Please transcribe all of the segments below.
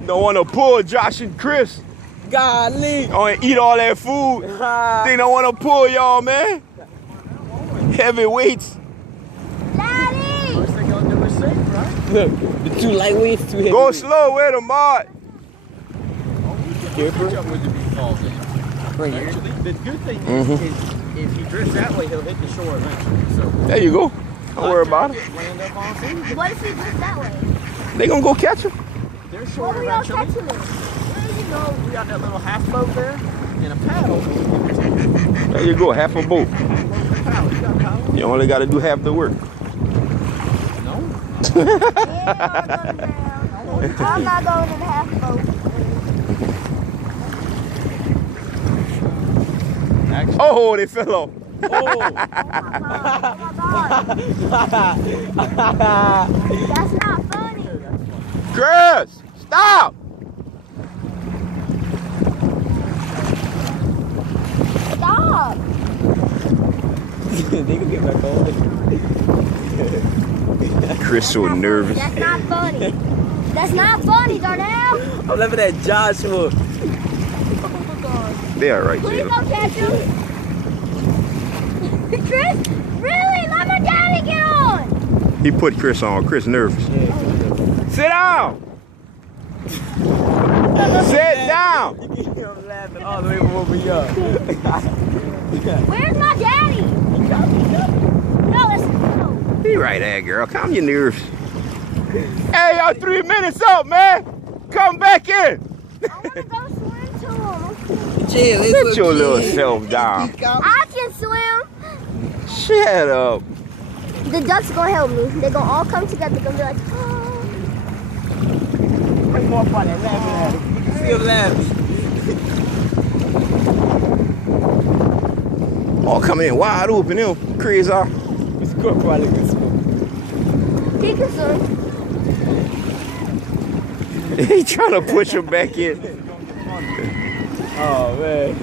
Don't want to pull Josh and Chris. Golly. Want to eat all that food. They don't want to pull y'all, man. Heavy weights. Daddy! First thing y'all do is safe, right? Look, the two lightweights, too heavy. Go slow with them, Mart. Careful. Actually, the good thing is if he drifts that way, he'll hit the shore eventually. So there you go. Don't worry about it. Land up on scene. What if he drifts that way? They gonna go catch him. They're shore What are y'all eventually. catching him? Well, you know, we got that little half boat there and a paddle. There you go, half a boat. Paddle. You got a paddle? You only got to do half the work. No. I'm not going in the half boat. Actually, Oh, they fell off. Oh my god. That's not funny. Chris, stop. Stop. they can get back on. Chris so nervous. That's not funny. That's not funny, Darnell. I'm laughing at Joshua. Oh my god. They all right, Please Jayla. don't catch him. Chris, really? Let my daddy get on. He put Chris on. Chris nervous. Sit down. Sit down. You can hear him laughing all the way from over here. Where's my daddy? No, let's go. Be right there, girl. Calm your nerves. Hey, y'all 3 minutes up, man. Come back in. I want to go swim to him. Chill, Sit your little self down. I can swim. Shut up. The ducks are going to help me. They're going to all come together. They're going to be like, oh. It's more funny laughing at him. You can see him laughing. All coming in wide open, them crazy. It's good, probably good swim. He can swim. He trying to push him back in. Oh, man.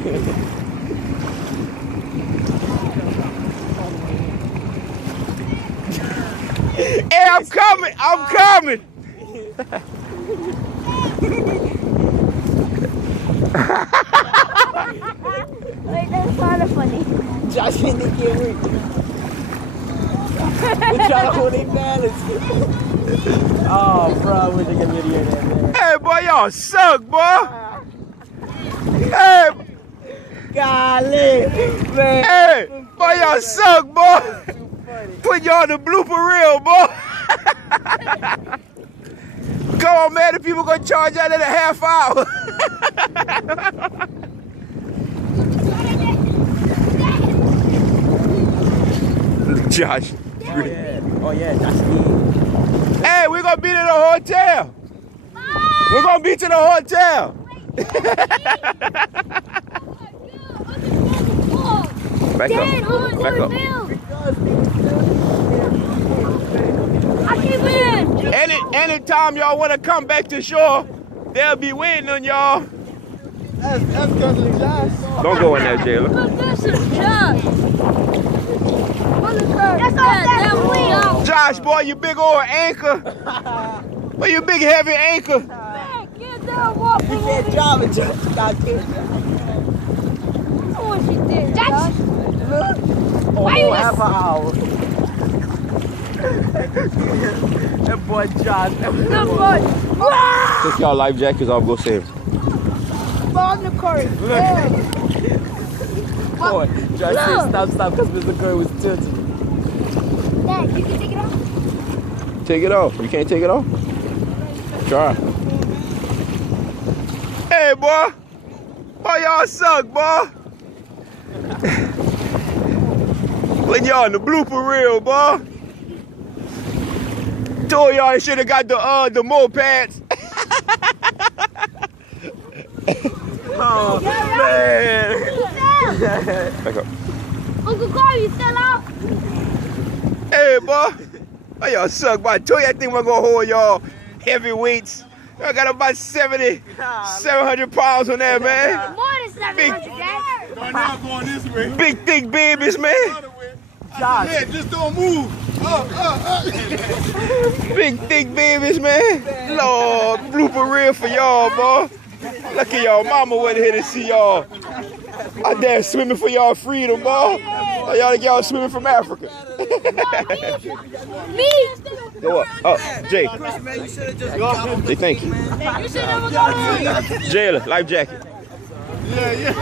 Hey, I'm coming. I'm coming. Wait, that's kind of funny. Josh didn't get weak. We're trying to hold their balance. Oh, bro, I wish I could video that, man. Hey, boy, y'all suck, boy. Hey, Golly, man. hey, boy, y'all suck, boy. Put y'all in the blooper reel, boy. Come on, man. The people gonna charge y'all in a half hour. Josh. Oh, yeah, Josh. Hey, we're gonna be to the hotel. We're gonna be to the hotel. Back up. Back up. I keep in. Anytime y'all wanna come back to shore, they'll be waiting on y'all. That's cousin Josh. Don't go in there, Jayla. Look, this is Josh. That's not that wheel. Josh, boy, you big old anchor. Boy, you big heavy anchor. Man, get that waffle. You can't drive it, Josh. You got kids. I wish you did, Josh. Look. Why you half an hour. That boy Josh. Good boy. Take y'all life jackets off, go save. Ball in the court. Boy, Josh said stop, because Mr. Curry was tilted. Dad, you can take it off. Take it off. You can't take it off? Try. Hey, boy. Boy, y'all suck, boy. When y'all in the blooper reel, boy. Told y'all you should have got the mopeds. Oh, man. Back up. Uncle Carl, you fell out. Hey, boy. Oh, y'all suck, boy. I told you that thing was gonna hold y'all heavy weights. I got about 700 pounds on there, man. More than 700, Dad. Darnell going this way. Big, thick babies, man. Josh. Yeah, just don't move. Big thick babies, man. Lord, blooper reel for y'all, boy. Look at y'all. Mama went here to see y'all. Out there swimming for y'all freedom, boy. Y'all swimming from Africa. Me. Go up. Oh, Jay. Jay, thank you. Jailer, life jacket. Yeah.